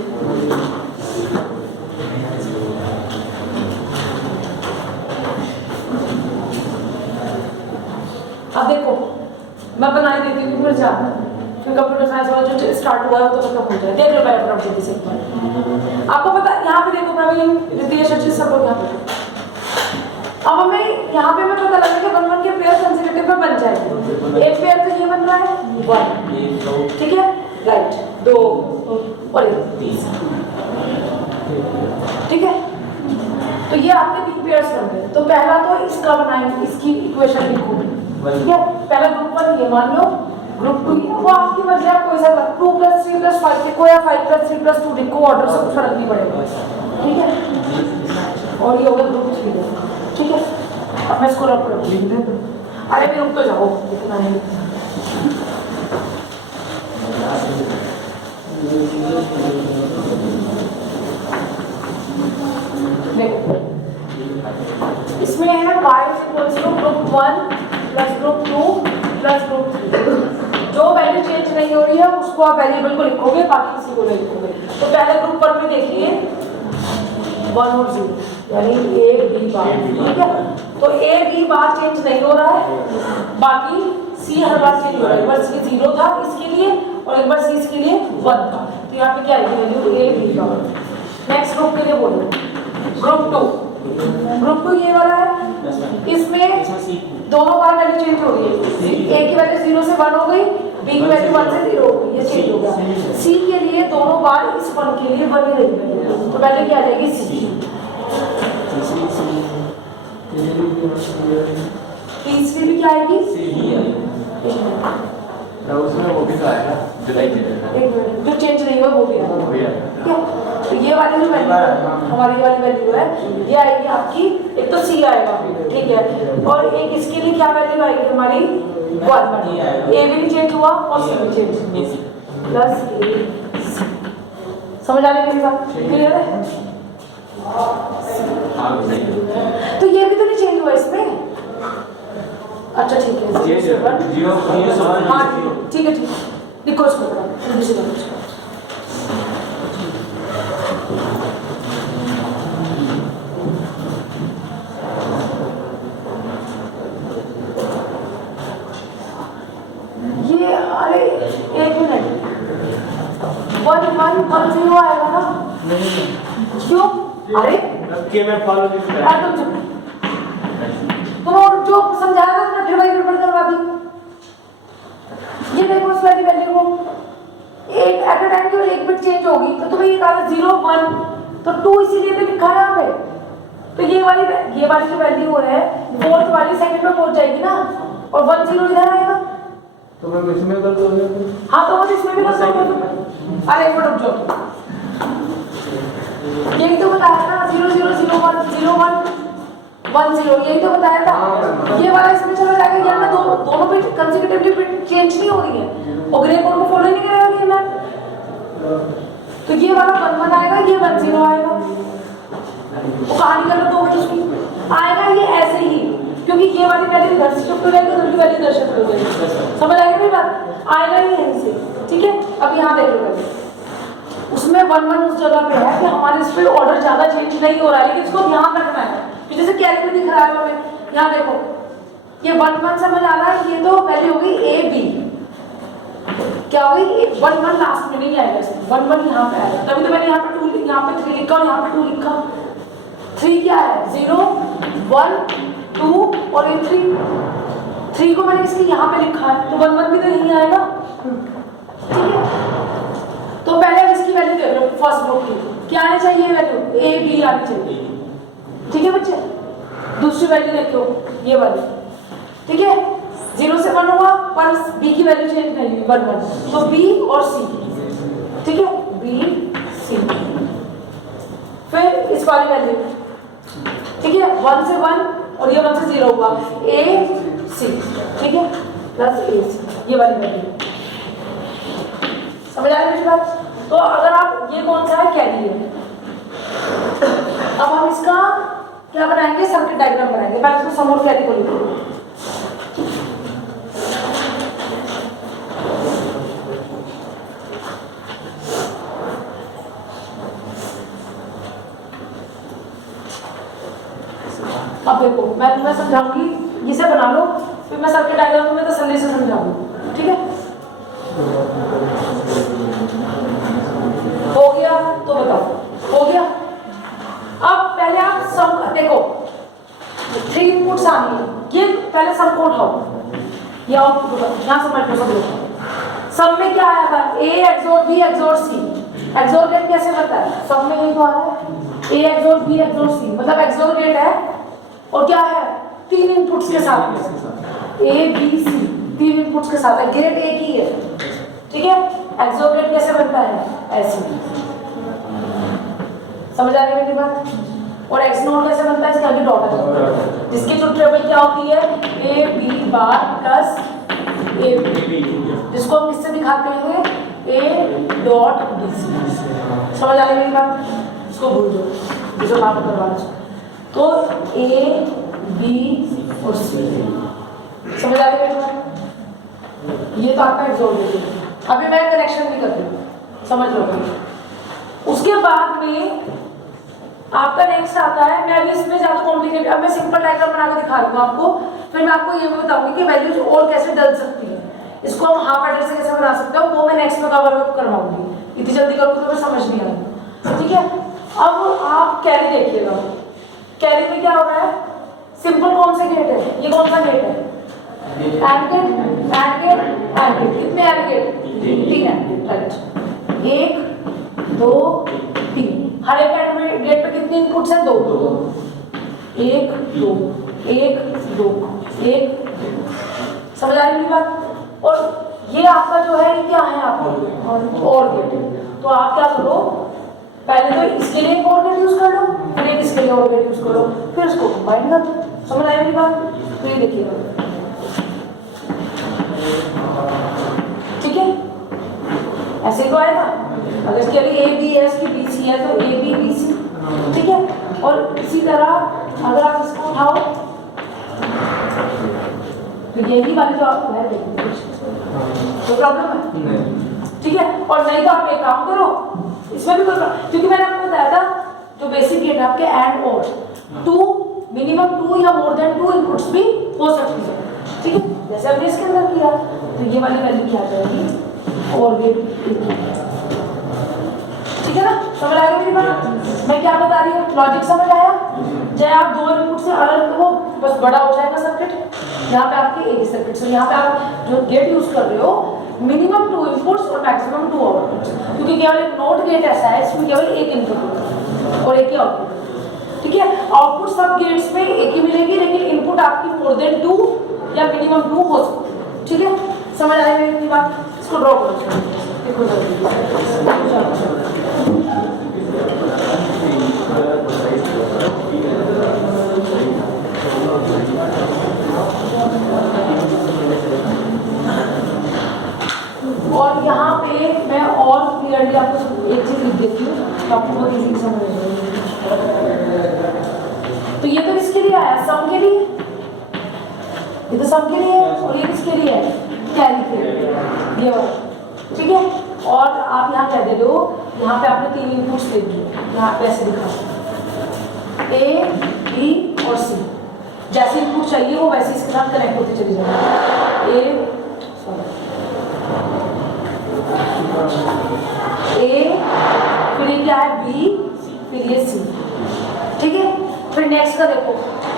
अब देखो मैं बना ही देती हूँ, फिर जाना फिर कंप्यूटर साइंस वाला जो स्टार्ट हुआ है वो तो खत्म हो जाए। देख लो पहले फटाफट जल्दी से। आपको पता यहाँ पे देखो प्रवीण रितेश अच्छे सब लोग यहाँ पे अब हमें यहाँ पे हमें पता लगा कि 1 1 के पेयर कंसेक्यूटिव में बन जाएंगे। एक पेयर तो ये बन रहा है 1, ठीक है, राइट, 2 और 3, ठीक है। तो ये आपके 3 पेयर्स बन गए। तो पहला तो इसका बनाएंगे, इसकी इक्वेशन लिखो, ठीक है। पहला ग्रुप 1 ये मान लो, ग्रुप 2 वो आपकी मर्जी है, कोई सा 2 + 3 + 5 लिखो या 5 + 3 + 2 लिखो, ऑर्डर से कुछ फर्क नहीं पड़ेगा, ठीक है। और ये होगा ग्रुप 3, ठीक है। अब मैं इसको रख लिख देता हूं। अरे भी रुक तो जाओ, इतना नहीं देखो, इसमें है y = ग्रुप 1 + ग्रुप 2 + ग्रुप 3। जो वैल्यू चेंज नहीं हो रही है उसको आप वेरिएबल को लिखोगे, बाकी किसी को नहीं लिखोगे। तो पहले ग्रुप 1 में देखिए 1 और 0 यानी a b बार, ठीक है। तो a b बार चेंज नहीं हो रहा है, बाकी c हर बार चेंज हो रहा है। एक बार c 0 था इसके लिए और एक बार c इसके लिए 1 था। तो यहाँ पे क्या आएगी value a b bar. Next group के लिए बोलो, ग्रुप 2 ये वाला है, इसमें दोनों बार वैल्यू चेंज हो रही है। a की वैल्यू 0 से 1 हो गई, b की वैल्यू 1 से 0 हो गई, ये चेंज हो गया। c के लिए दोनों बार इस 1 के लिए बनी रही वैल्यू, तो पहले क्या आ जाएगी c। तीसरी भी क्या आएगी उसमें वो भी तो आएगा जो चेंज नहीं हुआ वो भी आएगा, ठीक है। तो ये वाली जो वैल्यू हमारी वाली वैल्यू है ये आएगी आपकी, एक तो c आएगा, ठीक है, और एक इसके लिए क्या वैल्यू आएगी हमारी 1। a भी चेंज हुआ और c भी चेंज प्लस a। समझ आ रही मेरी बात, क्लियर है? तो ये भी तो नहीं चेंज हुआ इसमें। अच्छा ठीक है, हाँ ठीक है, ठीक है, लिखो इसको। ये अरे एक मिनट, 1 1 1 0 आएगा ना? क्यों? अरे तुम जो समझाया था ना फिर वही गड़बड़ करवा दी। ये देखो इस वाली वैल्यू को एक एट अ टाइम केवल एक बिट चेंज होगी, तो तुम्हें ये कहा 0 1 तो 2 इसीलिए तो लिखा है यहाँ पे। तो ये वाली जो वैल्यू है फोर्थ वाली सेकंड में पहुंच जाएगी ना, और 1 0 इधर आएगा। तो मैं इसमें कर दूंगा। हाँ तो वो इसमें भी कर दोगे। अरे एक मिनट रुक जाओ, यही तो बताया था 0 0 0 1 0 1 1 0, यही तो बताया था। ये वाला इसमें चला जाएगा, यहाँ में दोनों बिट कंसेक्यूटिवली बिट चेंज नहीं हो रही है और ग्रे कोड को फॉलो नहीं करेगा ये मैम। तो ये वाला 1 1 आएगा, ये 1 0 आएगा। वो कहानी कर लो तो उसकी आएगा ये ऐसे ही, क्योंकि ये वाली वैल्यू इधर से शिफ्ट हो जाएगी, उधर की वैल्यू इधर शिफ्ट हो जाएगी। समझ आएगी मेरी बात? आएगा ही यहीं से, ठीक है। अब यहाँ देख लो पहले, उसमें 1 1 उस जगह पे है कि हमारे इस पे ऑर्डर ज्यादा चेंज नहीं हो रहा है, लेकिन इसको ध्यान रखना है कि जैसे कैरी में दिख रहा है हमें। यहाँ देखो ये 1 1 समझ आ रहा है, ये तो वैल्यू हो गई a b, क्या हो गई 1 1 लास्ट में नहीं आएगा इसमें, 1 1 यहाँ पे आएगा। तभी तो मैंने यहाँ पे 2 यहाँ पे 3 लिखा और यहाँ पे 2 लिखा। 3 क्या है 0 1 2 और ये 3 को मैंने इसके यहाँ पे लिखा है, तो 1 1 भी तो यहीं आएगा, ठीक है। तो पहले इसकी वैल्यू देख लो, फर्स्ट ग्रुप की क्या आनी चाहिए वैल्यू a b आनी चाहिए, ठीक है बच्चे। दूसरी वैल्यू देखो ये वाली, ठीक है। 0 से 1 हुआ पर b की वैल्यू चेंज नहीं हुई 1 1, तो b और c, ठीक है, b c। फिर इस वाली वैल्यू, ठीक है, 1 से 1 और ये 1 से 0 हुआ a c, ठीक है, प्लस a c, ये वाली वैल्यू। समझ आ रही है बात? तो अगर आप ये कौन सा है कैरी है, अब हम इसका क्या बनाएंगे, सर्किट डायग्राम बनाएंगे। पहले इसको सम और कैरी को लिखो। अब देखो मैं तुम्हें समझाऊंगी, इसे बना लो, फिर मैं सर्किट डायग्राम तुम्हें तसल्ली से समझाऊंगी, ठीक है। हो गया तो बताओ, हो गया। अब पहले आप सम देखो, 3 ये आउटपुट होगा, यहाँ समझ लो सब लोग। सब में क्या आया था, ए एक्सोर बी एक्सोर सी, एक्सोर गेट कैसे बनता है, सब में यही तो आ रहा है, ए एक्सोर बी एक्सोर सी, मतलब एक्सोर गेट है और क्या है, 3 इनपुट्स के साथ में, ए बी सी 3 इनपुट्स के साथ है, गेट एक ही है, ठीक है। एक्सोर गेट कैसे बनता है, ऐसे, समझ आ रही है मेरी बात। और एक्स नोड कैसे बनता है, इसके आगे डॉट है, जिसकी जो ट्रेबल क्या होती है, A B bar plus A B, जिसको हम किससे दिखाते हैं, ए डॉट बी सी। समझ आ रही है मेरी बात, इसको भूल दो, जो नाम करवाना चाहिए। तो ए बी और सी, समझ आ रही है मेरी बात। ये तो आपका एक्सोर गेट है। अभी मैं कनेक्शन भी कर रही हूँ, समझ लो। उसके बाद में आपका नेक्स्ट आता है, मैं अभी इसमें ज्यादा कॉम्प्लिकेटेड, अब मैं सिंपल डायग्राम बना के दिखा रही हूँ आपको, फिर मैं आपको ये भी बताऊंगी कि वैल्यूज और कैसे डल सकती है, इसको हम हाफ एडर से कैसे बना सकते हो, वो मैं नेक्स्ट में कवर करवाऊंगी। इतनी जल्दी करूँगी तो फिर समझ नहीं आएगी, ठीक है। अब आप कैरी देखिएगा, कैरी में क्या हो रहा है, सिंपल कौन से गेट है, ये कौन सा गेट है, and gate, and gate, and gate, कितने and gate, 3 and gate, right. 1 2 3, हर एक एंड गेट पे कितने इनपुट्स हैं, 2, 1 2 1 2 1, समझ आ रही है बात। और ये आपका जो है, ये क्या है आपका और गेट है, तो आप क्या करो, पहले तो इसके लिए एक और गेट यूज कर लो, फिर एक इसके लिए और गेट यूज करो, फिर उसको कंबाइन कर दो, समझ आई मेरी बात। तो ये देखिएगा, ठीक है, ऐसे ही तो आएगा। अगर इसके लिए ए बी है, इसकी बी सी है, तो ए बी बी सी, ठीक है। और इसी तरह अगर आप इसको उठाओ तो यही वाली जो आप है, कोई प्रॉब्लम है, ठीक है। और नहीं तो आप एक काम करो, इसमें भी कोई, क्योंकि मैंने आपको बताया था जो बेसिक गेट है आपके एंड और 2, मिनिमम 2 या मोर देन 2 इनपुट्स भी हो सकती है, ठीक है, जैसे हमने इसके अंदर किया। तो ये वाली वैल्यू क्या आ जाएगी, और गेट, ठीक है ना, समझ आएगा मेरी बात। मैं क्या बता रही हूँ, लॉजिक समझ आया। चाहे आप 2 इनपुट से अलग हो, बस बड़ा हो जाएगा सर्किट, यहाँ पे आपके एक ही सर्किट, so यहाँ पे आप जो गेट यूज कर रहे हो, मिनिमम 2 इनपुट्स और मैक्सिमम 2 आउटपुट्स, क्योंकि केवल एक नोट गेट ऐसा है इसमें केवल एक इनपुट और एक ही आउटपुट, ठीक है। आउटपुट सब गेट्स में एक ही मिलेगी, लेकिन इनपुट आपकी मोर देन 2 या मिनिमम 2 हो सकती है, ठीक है। समझ आ रही है बात, इसको ड्रॉ करो, और यहाँ पे मैं और क्लियरली आपको एक चीज लिख देती हूँ, तो आपको बहुत इजी समझ आएगा। तो ये तो किसके लिए आया, सम के लिए, ये तो सम के लिए है, और ये किसके लिए है, कैरी के लिए, ये वाला, ठीक है। और आप यहाँ क्या दे दो, यहाँ पे आपने 3 इनपुट्स दे दिए, यहाँ पे ऐसे दिखा, ए बी और सी, जैसे इनपुट चाहिए वो वैसे इसके साथ कनेक्ट होते चली जाएगी। ए फिर ये क्या है, बी, फिर ये सी, ठीक है। फिर नेक्स्ट का देखो,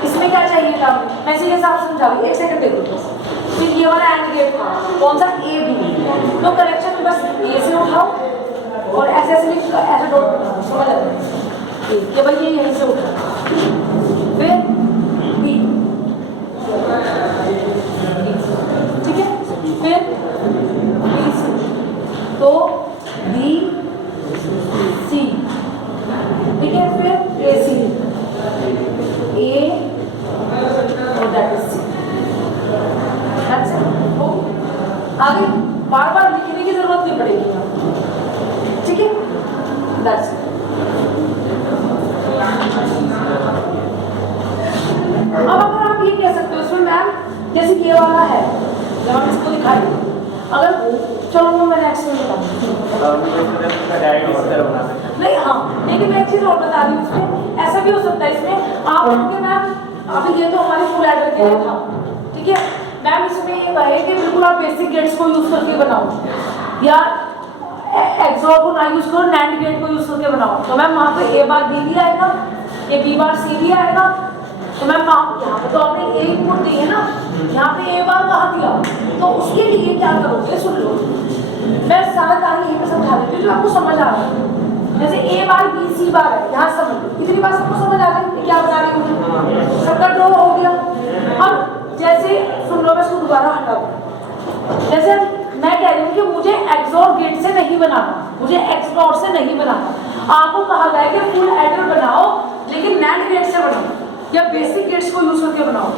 इसमें क्या चाहिए था, मैं इसी के हिसाब से समझा रही हूँ, 1 सेकंड देखो बस। फिर ये वाला एंड गेट था, कौन सा, ए बी, तो कनेक्शन बस ए से उठाओ और ऐसे ऐसे ऐसे डॉट बनाओ, समझ आ रहा है, केवल ये यहीं से उठाओ, फिर बी, ठीक है, फिर बी सी, तो बी सी, ठीक है, फिर ए सी, ए और that is C, that's it. आगे बार बार लिखने की जरूरत नहीं पड़ेगी, ठीक है, दैट्स इट। अब अगर आप ये कह सकते हो इसमें मैम, जैसे ये वाला है, जब हम इसको दिखाई, अगर चलो वो मैं नेक्स्ट में बताऊंगी, नहीं हाँ, लेकिन मैं एक चीज और बता रही हूँ, इसमें ऐसा भी हो सकता है, इसमें आप कहोगे मैम अभी ये तो हमारे फुल एडर के लिए था, ठीक है मैम, इसमें ये कहे कि बिल्कुल आप बेसिक गेट्स को यूज करके बनाओ, या एक्सोर को ना यूज करो, नैंड गेट को यूज करके बनाओ, तो मैम वहाँ पे ए बार बी भी आएगा, ये बी बार सी भी आएगा, तो मैं यहाँ पे तो आपने ए इनपुट दी है ना, यहाँ पे ए बार कहाँ दिया, तो उसके लिए क्या करोगे सुन लो, मैं सारा काम यहीं पे समझा देती हूँ जो आपको समझ आ रहा है। जैसे ए बार बी सी बार है, यहाँ समझ लो, इतनी बात सबको समझ आ गई क्या बता रही हूँ, सबका ड्रॉ हो गया। अब जैसे सुन लो, मैं इसको दोबारा हटा दूँ, जैसे मैं कह रही हूँ कि मुझे एक्सॉर गेट से नहीं बनाना, मुझे एक्सप्लोर से नहीं बनाना, आपको कहा गया है कि फुल एडर बनाओ लेकिन नैंड गेट से बनाओ या बेसिक गेट्स को यूज करके बनाओ,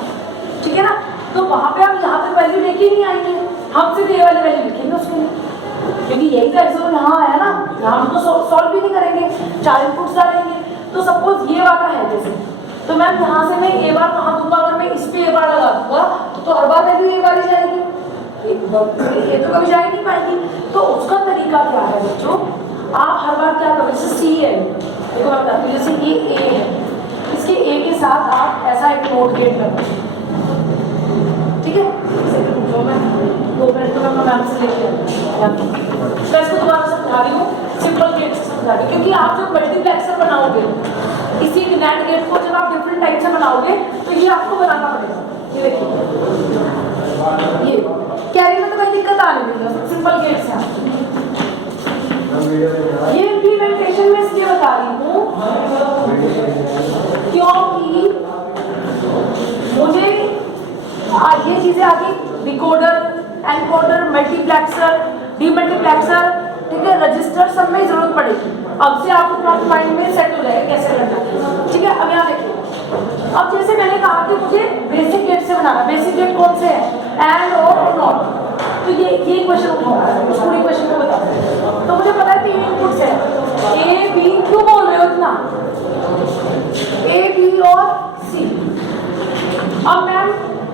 ठीक है ना। तो वहां पे आप यहाँ पे वैल्यू लेके नहीं आएंगे, हम सिर्फ ये वाली वैल्यू लिखेंगे उसके लिए, क्योंकि यही तो एक्सोर यहाँ आया ना, यहाँ हम तो सॉल्व भी नहीं करेंगे, 4 इनपुट्स डालेंगे। तो सपोज ये वाला है जैसे, तो मैम यहाँ से मैं ए बार कहाँ दूंगा, अगर मैं इस पे ए बार लगा दूंगा तो हर बार वैल्यू ए बार ही जाएगी, ये तो कभी जा ही नहीं पाएगी। तो उसका तरीका क्या है बच्चों, आप हर बार क्या करो, जैसे सी है, देखो मैं बताती हूँ, जैसे ये ए है, इसके ए के साथ आप ऐसा एक नोट गेट लगाओ, ठीक है। जो मैं 2 मिनट तो मैं मैम से लेके आती हूँ, मैं इसको दोबारा समझा रही हूँ, सिंपल गेट से समझा रही हूँ, क्योंकि आप जब मल्टीप्लेक्सर बनाओगे इसी नैंड गेट को जब आप डिफरेंट टाइप से बनाओगे तो ये आपको बनाना पड़ेगा। ये देखिए, ये कैरी में तो कोई दिक्कत आ नहीं है, सिंपल गेट से ये इम्प्लीमेंटेशन में इसलिए बता रही हूँ क्योंकि मुझे ये चीजें आगे डिकोडर, एनकोडर, मल्टीप्लेक्सर, डीमल्टीप्लेक्सर, ठीक है, रजिस्टर, सब में जरूरत पड़ेगी। अब से आपको अपने माइंड में सेट हो जाएगा कैसे करना है, ठीक है। अब यहाँ देखिए, अब जैसे मैंने कहा कि मुझे बेसिक गेट से बनाना, बेसिक गेट कौन से है, एंड और नॉट, तो ये क्वेश्चन उठाऊंगा, उस पूरी क्वेश्चन को बता दें। तो मुझे पता है 3 इनपुट्स है, ए बी, क्यों बोल रहे हो इतना, ए बी और सी। अब ma'am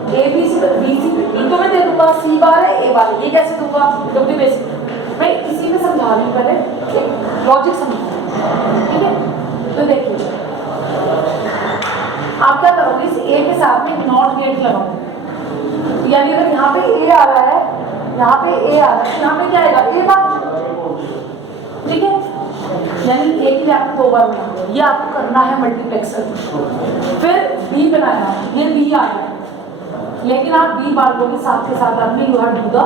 A B C B C इनको मैं दे दूंगा, सी बार है ए बार है, ये कैसे दूंगा, क्योंकि बेसिक मैं इसी में समझा रही हूँ, पहले लॉजिक समझा, ठीक है। तो देखिए आप क्या करोगे, इस ए के साथ में नॉट गेट लगाओगे, यानी अगर यहाँ पे ए आ रहा है, यहाँ पे ए आ रहा है, यहाँ पे क्या आएगा, ए बार, ठीक है। यानी ए के लिए आपको 2 बार बनाना, ये आपको करना है मल्टीप्लेक्सर। फिर बी बनाया, ये बी आ रहा है, लेकिन आप बी बार के साथ आपने you have to the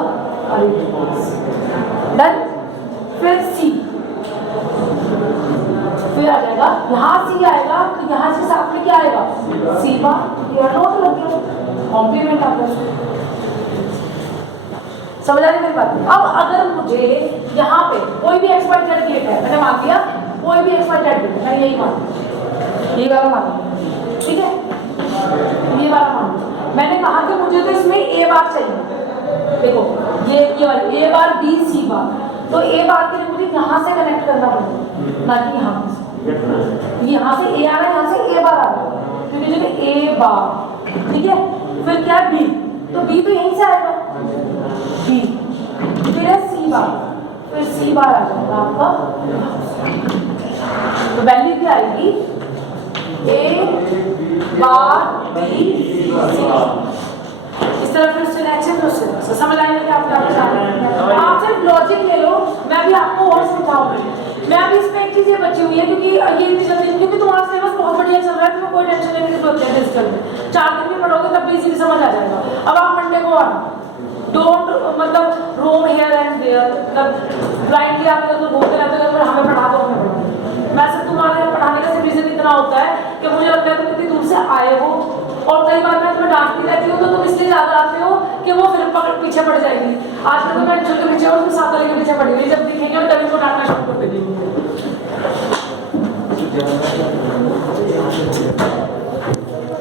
done. फिर सी, फिर आ जाएगा, यहाँ सी आएगा तो यहाँ से साथ में क्या आएगा, सी बार, ये नोट लग गया, कॉम्प्लीमेंट आता है। समझ आ रही मेरी बात। अब अगर मुझे यहाँ पे कोई भी एक्स वाई जेड गेट है, मैंने मान लिया कोई भी एक्स वाई जेड गेट है, मैंने यही मान लिया, ये वाला मान लिया, ठीक है, ये वाला मान लिया। मैंने कहा कि मुझे तो इसमें ए बार चाहिए, देखो ये वाला ए बार बी सी बार, तो ए बार के लिए मुझे यहाँ से कनेक्ट करना पड़ेगा, ना कि यहाँ से, यहाँ से ए आ रहा है, यहाँ से ए बार आ रहा है, क्योंकि जब ए बार, ठीक है। फिर क्या बी, तो बी तो यहीं से आएगा, बी, फिर है सी बार, फिर सी बार आ जाएगा आपका, तो वैल्यू क्या आएगी, ए बार बी सी, इस तरह फिर सिलेक्शन प्रोसेस समझ आएगा कि आप क्या बता रहे हैं। आप सिर्फ लॉजिक ले लो, मैं भी आपको और समझाऊंगी। मैं अभी इसमें एक चीज ये बची हुई है, क्योंकि ये इतनी जल्दी, क्योंकि तुम्हारा सिलेबस बहुत बढ़िया चल रहा है, तुम्हें कोई टेंशन लेने की जरूरत नहीं है डिजिटल में, 4 दिन भी पढ़ोगे तब भी इजीली समझ आ जाएगा। अब आप मंडे को आना, डोंट मतलब रोम हियर एंड देयर, मतलब ब्लाइंडली आप अगर घूमते रहते हो, हमें पढ़ा दो, हमें पढ़ा दो। वैसे तुम्हारे पढ़ाने का सिर्फ रीजन इतना होता है कि मुझे लगता है तुम इतनी दूर से आए हो, और कई बार मैं तुम्हें डांटती रहती हूँ, तो तुम इसलिए ज्यादा आते हो कि वो फिर पीछे पड़ जाएगी। आज तो मैं छोटे पीछे और साथ लेके पीछे पड़ी हुई, जब दिखेंगे और तभी को डांटना शुरू कर देंगे।